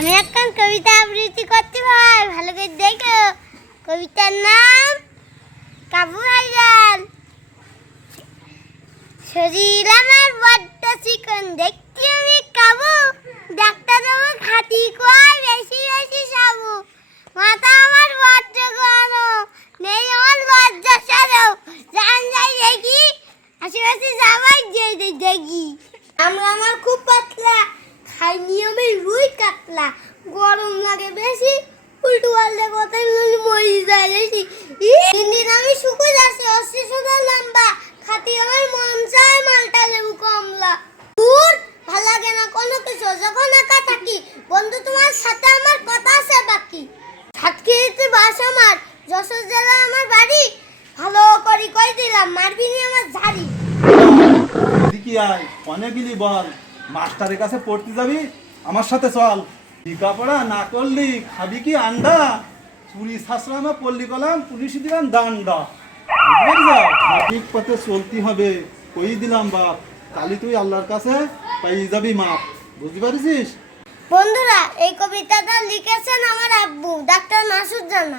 আমি এখন কবিতা আবৃত্তি করতে ভাই, ভালো করে দেখো। কবিতার নাম কাবু ভাইরাল। শরীর আমার বড্ড চিকন, দেখতে আমি কাবু। ডাক্তার বাবু খাতি কয় বেশি বেশি সাবু। মাথা আমার বড্ড গরম, নেই আমার লজ্জা সরম। জান যাই দেখি, আশেপাশে যাবাই দেখি। আমরা আমার খুব পাতলা, খাই নিয়মে রুই কাতলা। গরম লাগে বেশি, উল্টো পাল্টে কথায় মরি যায় বেশি। দিন আমি শুকো যাচ্ছি, অস্ত্র সোনা লম্বা। খাতি আমার মন চায় মালটা লেবু কমলা। দূর ভালো লাগে না কোনো কিছু যখন একা থাকি। বন্ধু তোমার সাথে আমার কথা আছে বাকি। সাতক্ষীরাতে বাস আমার, যশোর জেলা আমার বাড়ি। ভালো করি কই দিলাম, মারবি নি আমার ঝাড়ি। কি আয় অনেকগুলি বল, মাস্টারের কাছে পড়তে যাবি, আমার সাথে চল। লেখাপড়া না করলি খাবি কি আন্ডা? পুলিশ আশ্রমে পল্লী কলাম, পুলিশ দিলাম দান্ডা। সঠিক পথে চলতে হবে, কই দিলাম বাপ। কালি তুই আল্লাহর কাছে পাই যাবি মাপ, বুঝতে পারছিস? বন্ধুরা, এই কবিতাটা লিখেছেন আমার আব্বু, ডাক্তার মাসুদ জানা।